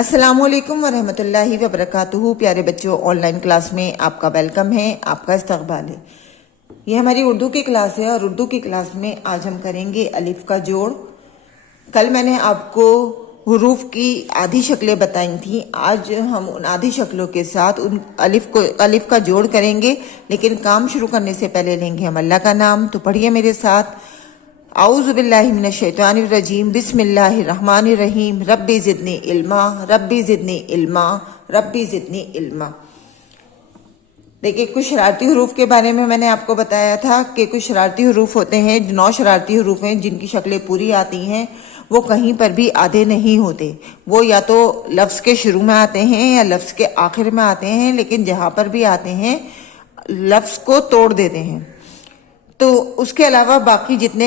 अस्सलामुअलैकुम वरहमतुल्लाहि वबरकातुहू। प्यारे बच्चों, ऑनलाइन क्लास में आपका वेलकम है, आपका इस्तकबाल है। ये हमारी उर्दू की क्लास है और उर्दू की क्लास में आज हम करेंगे अलिफ का जोड़। कल मैंने आपको हुरूफ की आधी शक्लें बताई थी। आज हम उन आधी शक्लों के साथ उन अलिफ का जोड़ करेंगे। लेकिन काम शुरू करने से पहले लेंगे हम अल्लाह का नाम। तो पढ़िए मेरे साथ। आऊज़ु बिल्लाहि मिनश शैतानिर रजीम, बिस्मिल्लाहिर रहमानिर रहीम। रब्बी ज़िदनी इल्मा, रब्बी ज़िदनी इल्मा, रब्बी ज़िदनी इल्मा। देखिए, कुछ शरारती हरूफ के बारे में मैंने आपको बताया था कि कुछ शरारती हरूफ होते हैं, 9 शरारती हरूफ हैं जिनकी शक्लें पूरी आती हैं। वो कहीं पर भी आधे नहीं होते। वो या तो लफ्ज़ के शुरू में आते हैं या लफ्ज़ के आखिर में आते हैं, लेकिन जहाँ पर भी आते हैं लफ्ज़ को तोड़ देते हैं। तो उसके अलावा बाकी जितने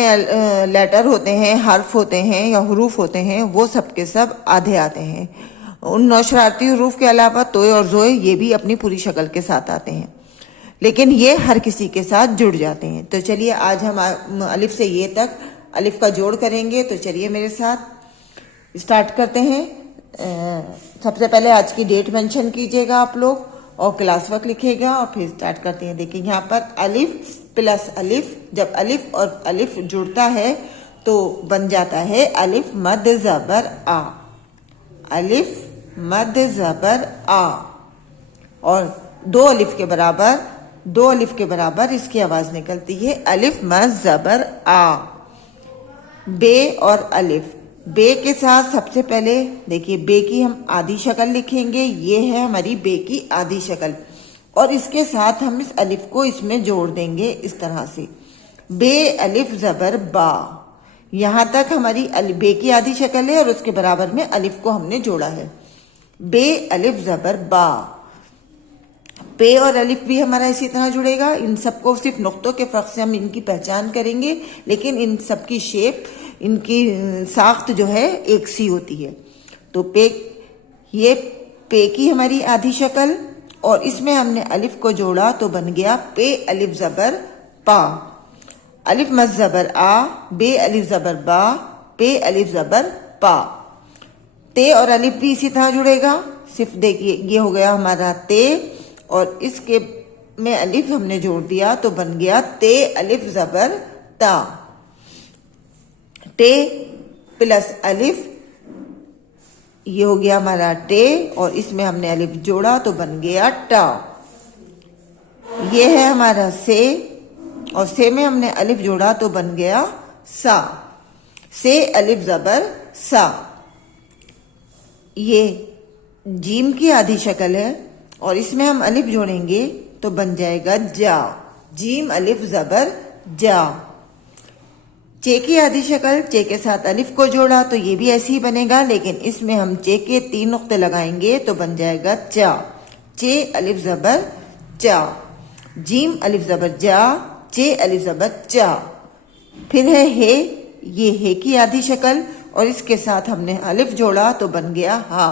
लेटर होते हैं, हर्फ होते हैं या हुरूफ होते हैं, वो सब के सब आधे आते हैं। उन 9 शरारती हुरूफ के अलावा तोय और जोए ये भी अपनी पूरी शक्ल के साथ आते हैं, लेकिन ये हर किसी के साथ जुड़ जाते हैं। तो चलिए आज हम अलिफ से ये तक अलिफ का जोड़ करेंगे। तो चलिए मेरे साथ स्टार्ट करते हैं। सबसे पहले आज की डेट मेंशन कीजिएगा आप लोग और क्लास वर्क लिखिएगा और फिर स्टार्ट करते हैं। देखिए यहाँ पर अलिफ प्लस अलिफ, जब अलिफ और अलिफ जुड़ता है तो बन जाता है अलिफ मद ज़बर आ। अलिफ मद ज़बर आ। और दो अलिफ के बराबर इसकी आवाज निकलती है अलिफ मद ज़बर आ। बे और अलिफ, बे के साथ सबसे पहले देखिए बे की हम आधी शक्ल लिखेंगे। ये है हमारी बे की आधी शक्ल और इसके साथ हम इस अलिफ को इसमें जोड़ देंगे इस तरह से। बे अलिफ ज़बर बा। यहाँ तक हमारी बे की आधी शक्ल है और उसके बराबर में अलिफ को हमने जोड़ा है। बे अलिफ ज़बर बा। पे और अलिफ भी हमारा इसी तरह जुड़ेगा। इन सबको सिर्फ नुक्तों के फ़र्क से हम इनकी पहचान करेंगे, लेकिन इन सबकी शेप, इनकी साख्त जो है एक सी होती है। तो पे, ये पे की हमारी आधी शक्ल और इसमें हमने अलिफ को जोड़ा तो बन गया पे अलिफ ज़बर पा। अलिफ मद ज़बर आ, बे अलिफ ज़बर बा, पे अलिफ ज़बर पा। ते और अलिफ भी इसी तरह जुड़ेगा। सिर्फ देखिए ये हो गया हमारा ते और इसके में अलिफ हमने जोड़ दिया तो बन गया ते अलिफ ज़बर ता। टे प्लस अलिफ, ये हो गया हमारा टे और इसमें हमने अलिफ जोड़ा तो बन गया टा। ये है हमारा से और से में हमने अलिफ जोड़ा तो बन गया सा। से अलिफ ज़बर सा। ये जीम की आधी शक्ल है और इसमें हम अलिफ जोड़ेंगे तो बन जाएगा जा। जीम अलिफ ज़बर जा। चे की आधी शक्ल, चे के साथ अलिफ को जोड़ा तो ये भी ऐसे ही बनेगा, लेकिन इसमें हम चे के 3 नुक्ते लगाएंगे तो बन जाएगा चा। चे अलिफ ज़बर चा। जीम अलिफ ज़बर जा, चे अलिफ ज़बर चा। फिर है हे, ये हे की आधी शक्ल और इसके साथ हमने अलिफ जोड़ा तो बन गया हा।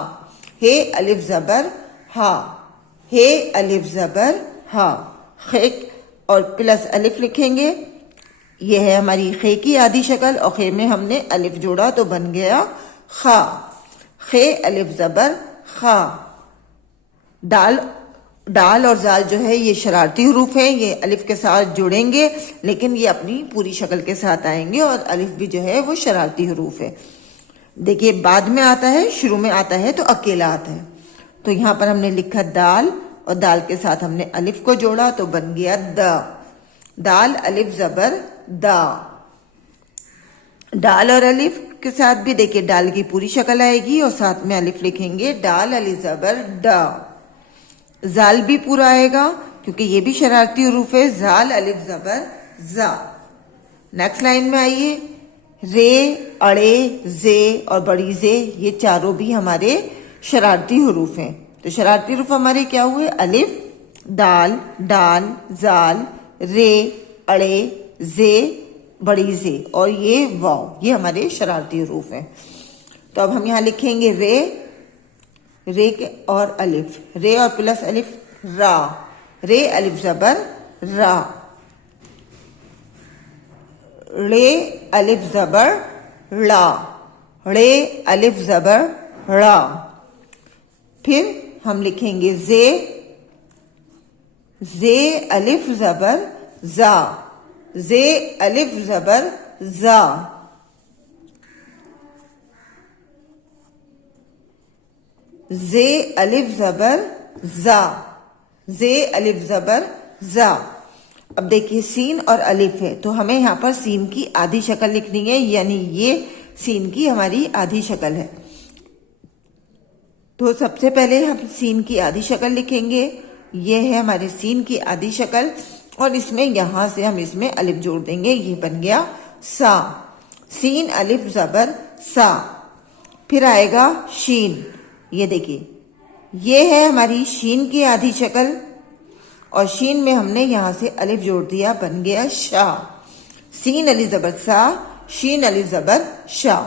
हे अलिफ ज़बर हा। हे अलिफ ज़बर हा। खे और प्लस अलिफ लिखेंगे। ये है हमारी खे की आधी शक्ल और खे में हमने अलिफ जोड़ा तो बन गया खा। खे अलिफ ज़बर खा। दाल और जाल जो है ये शरारती हरूफ हैं। ये अलिफ के साथ जुड़ेंगे लेकिन ये अपनी पूरी शक्ल के साथ आएंगे और अलिफ भी जो है वो शरारती हरूफ है। देखिए बाद में आता है, शुरू में आता है तो अकेला आता है। तो यहाँ पर हमने लिखा दाल और दाल के साथ हमने अलिफ को जोड़ा तो बन गया दा। दाल अलिफ ज़बर दा। डाल और अलिफ के साथ भी देखिए डाल की पूरी शक्ल आएगी और साथ में अलिफ लिखेंगे डाल अलिफ ज़बर डा। जाल भी पूरा आएगा क्योंकि ये भी शरारती हरूफ है। जाल अलिफ ज़बर जा। नेक्स्ट लाइन में आइए। रे, अड़े, जे और बड़ी जे, ये चारों भी हमारे शरारती हरूफ हैं। तो शरारती हरूफ हमारे क्या हुए? अलिफ, दाल, डाल, जाल, रे, अड़े, जे, बड़ी जे और ये वाव, ये हमारे शरारती हरूफ हैं। तो अब हम यहाँ लिखेंगे रे, रे के और अलिफ, रे और प्लस अलिफ रा। रे अलिफ ज़बर रा। रे अलिफ ज़बर ला। रे अलिफ ज़बर रा। फिर हम लिखेंगे जे, जे अलिफ जबर जा, जे अलिफ जबर जा, जे अलिफ जबर जा, जे अलिफ जबर जा। अब देखिए सीन और अलिफ है तो हमें यहाँ पर सीन की आधी शक्ल लिखनी है, यानी ये सीन की हमारी आधी शक्ल है। तो सबसे पहले हम सीन की आधी शक्ल लिखेंगे। ये है हमारे सीन की आधी शक्ल और इसमें यहां से हम इसमें अलिफ जोड़ देंगे। ये बन गया सा, सीन अलिफ जबर सा। फिर आएगा शीन, ये देखिए ये है हमारी शीन की आधी शक्ल और शीन में हमने यहां से अलिफ जोड़ दिया, बन गया शाह, सीन अलिफ जबर सा, शीन अलिफ जबर शाह।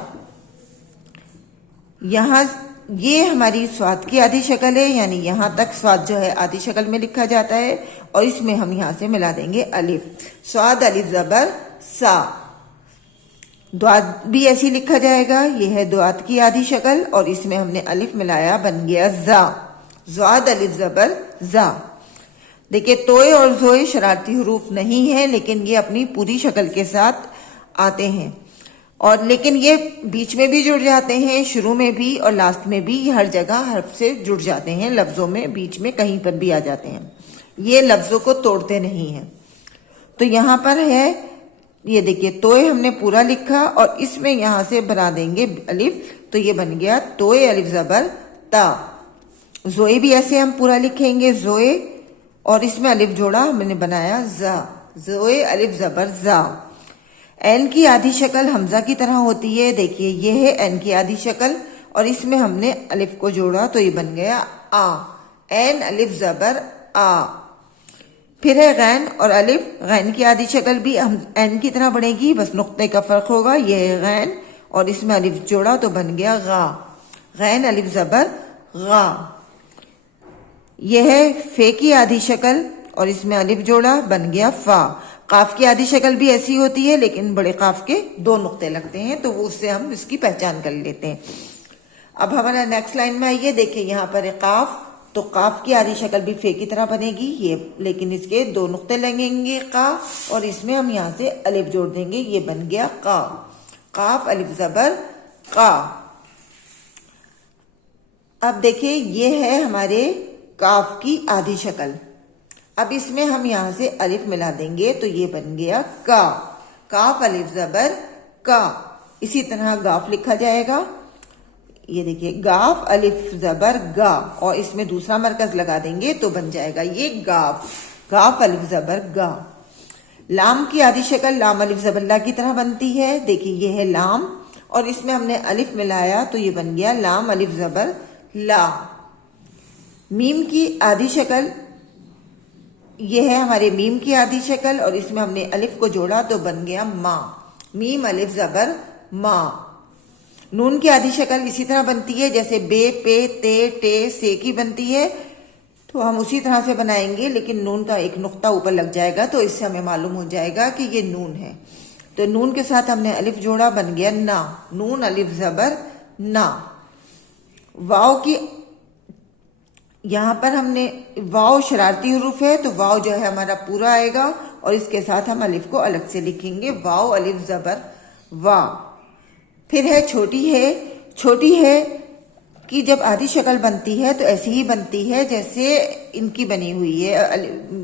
यहां ये हमारी स्वाद की आधी शक्ल है, यानी यहां तक स्वाद जो है आधी शक्ल में लिखा जाता है और इसमें हम यहां से मिला देंगे अलिफ, स्वाद अलिफ जबर सा। द्वात भी ऐसी लिखा जाएगा, ये है द्वात की आधी शक्ल और इसमें हमने अलिफ मिलाया, बन गया जा, ज्वाद अलिफ जबर जा। देखिए तोए और जोए शरारती हुरूफ नहीं है, लेकिन ये अपनी पूरी शक्ल के साथ आते हैं और लेकिन ये बीच में भी जुड़ जाते हैं, शुरू में भी और लास्ट में भी, हर जगह हर्फ से जुड़ जाते हैं, लफ्जों में बीच में कहीं पर भी आ जाते हैं, ये लफ्जों को तोड़ते नहीं हैं। तो यहाँ पर है, ये देखिए तोए हमने पूरा लिखा और इसमें यहां से बना देंगे अलिफ, तो ये बन गया तोए अलिफ जबर ता। जोए भी ऐसे हम पूरा लिखेंगे, जोए और इसमें अलिफ जोड़ा, हमने बनाया जा, जोए अलिफ जबर जा। एन की आधी शक्ल हमजा की तरह होती है, देखिए ये है एन की आधी शक्ल और इसमें हमने अलिफ को जोड़ा तो ये बन गया आ, एन अलिफ जबर आ। फिर है गैन और अलिफ, गैन की आधी शक्ल भी हम एन की तरह बनेगी, बस नुक्ते का फर्क होगा। ये है गैन और इसमें अलिफ जोड़ा तो बन गया गा, गैन अलिफ जबर गा। यह है फे की आधी शक्ल और इसमें अलिफ जोड़ा, बन गया फा। काफ की आधी शक्ल भी ऐसी होती है, लेकिन बड़े काफ के दो नुक्ते लगते हैं तो वो उससे हम इसकी पहचान कर लेते हैं। अब हमारा नेक्स्ट लाइन में आइए, देखिए यहाँ पर है काफ, तो काफ की आधी शक्ल भी फे की तरह बनेगी ये, लेकिन इसके दो नुक्ते लगेंगे का और इसमें हम यहाँ से अलिफ जोड़ देंगे, ये बन गया का, काफ अलिफ जबर का। अब देखिए ये है हमारे काफ की आधी शक्ल। अब इसमें हम यहां से अलिफ मिला देंगे तो ये बन गया का, काफ अलिफ जबर का। इसी तरह गाफ लिखा जाएगा, ये देखिए गाफ अलिफ जबर गा और इसमें दूसरा मरकज लगा देंगे तो बन जाएगा ये गाफ, गाफ अलिफ जबर गा। लाम की आधी शक्ल लाम अलिफ जबर ला की तरह बनती है, देखिए ये है लाम और इसमें हमने अलिफ मिलाया तो ये बन गया लाम अलिफ जबर ला। मीम की आधी शक्ल, ये है हमारे मीम की आधी शक्ल और इसमें हमने अलिफ को जोड़ा तो बन गया माँ, मीम अलिफ जबर माँ। नून की आधी शक्ल इसी तरह बनती है जैसे बे, पे, ते, टे, से की बनती है, तो हम उसी तरह से बनाएंगे, लेकिन नून का एक नुक्ता ऊपर लग जाएगा तो इससे हमें मालूम हो जाएगा कि ये नून है। तो नून के साथ हमने अलिफ जोड़ा, बन गया ना, नून अलिफ जबर ना। वाव की, यहाँ पर हमने वाव शरारती हुरूफ है तो वाव जो है हमारा पूरा आएगा और इसके साथ हम अलिफ को अलग से लिखेंगे, वाव अलिफ जबर वा। फिर है छोटी है, छोटी है कि जब आधी शक्ल बनती है तो ऐसी ही बनती है जैसे इनकी बनी हुई है,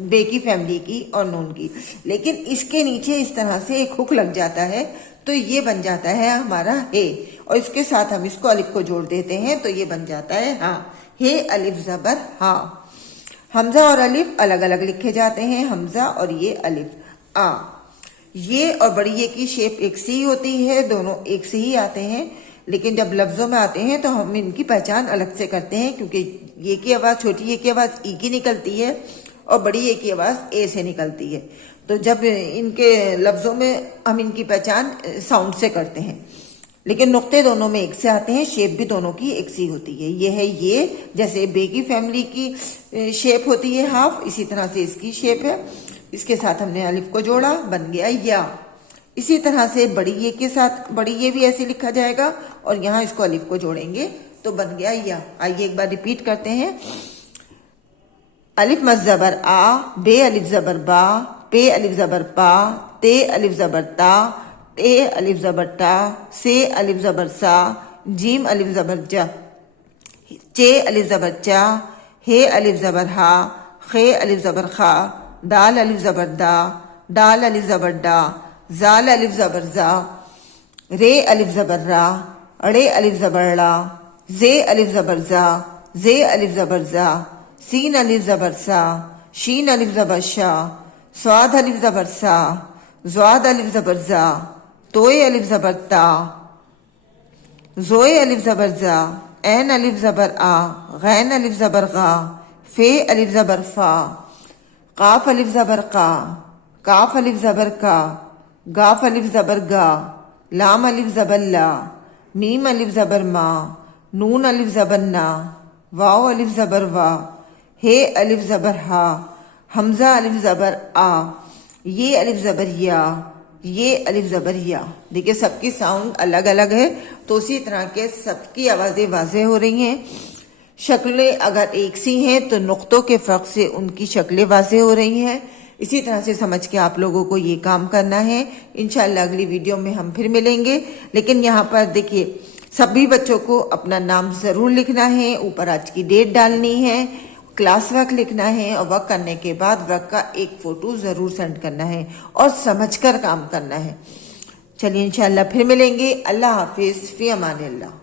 बे की फैमिली की और नून की, लेकिन इसके नीचे इस तरह से एक हुक लग जाता है तो ये बन जाता है हमारा हे और इसके साथ हम इसको अलिफ को जोड़ देते हैं तो ये बन जाता है हा, हे अलिफ जबर हा। हमजा और अलिफ अलग अलग लिखे जाते हैं, हमजा और ये अलिफ आ। ये और बड़ी ये की शेप एक सी होती है, दोनों एक से ही आते हैं, लेकिन जब लफ्जों में आते हैं तो हम इनकी पहचान अलग से करते हैं क्योंकि ये की आवाज, छोटी ये की आवाज ई की निकलती है और बड़ी ये की आवाज ए से निकलती है। तो जब इनके लफ्जों में हम इनकी पहचान साउंड से करते हैं, लेकिन नुक्ते दोनों में एक से आते हैं, शेप भी दोनों की एक सी होती है। ये है ये, जैसे बे की फैमिली की शेप होती है हाफ, इसी तरह से इसकी शेप है, इसके साथ हमने अलिफ को जोड़ा, बन गया या। इसी तरह से बड़ी ये के साथ बड़ी ये भी ऐसे लिखा जाएगा और यहाँ इसको अलिफ को जोड़ेंगे तो बन गया या। आइए एक बार रिपीट करते हैं। अलिफ मद जबर आ, बे अलिफ जबर बा, पे अलिफ जबर पा, ते अलिफ जबर ता, टे अलिफ जबर टा, से अलिफ जबर सा, जीम अलिफ जबर जा, चे अलिफ जबर चा, हे अलिफ जबर हा, खे अलिफ जबर खा, दाल अलिफ जबर दा, दाल अलिफ जबर डा, जाल अलिफ जबर जा, रे अलिफ जबर रा, अड़े अलिफ जबर ला, जे अलिफ जबर जा, जे अलिफ जबर जा, सीन अलिफ जबर सा, शीन अलिफ जबर शा, स्वाद अलिफ जबर सा, ज्वाद अलिफ जबर जा, तोए अलिफ जबर ता, जोए अलिफ जबर जा, ऐन अलिफ जबर आ, गैन अलिफ जबर गा, फे अलिफ जबर फा, काफ अलिफ जबर का, काफ अलिफ जबर का, गाफ अलिफ जबर गा, लाम अलिफ जबर ला, मीम अलिफ जबर मा, नून अलिफ जबर ना, वाव अलिफ जबर वा, हे अलिफ जबर हा, हमजा अलिफ जबर आ, ये अलिफ जबर या, ये अलिफ जबर या। देखिए सबकी साउंड अलग अलग है, तो उसी तरह के सबकी आवाज़ें वाज़ेह हो रही हैं। शक्लें अगर एक सी हैं तो नुक्तों के फ़र्क से उनकी शक्लें वाज़ेह हो रही हैं। इसी तरह से समझ के आप लोगों को ये काम करना है। इंशाल्लाह अगली वीडियो में हम फिर मिलेंगे। लेकिन यहाँ पर देखिए सभी बच्चों को अपना नाम ज़रूर लिखना है, ऊपर आज की डेट डालनी है, क्लास वर्क लिखना है और वर्क करने के बाद वर्क का एक फ़ोटो ज़रूर सेंड करना है और समझकर काम करना है। चलिए इंशाल्लाह फिर मिलेंगे। अल्लाह हाफिज़, फ़ी अमानिल्लाह।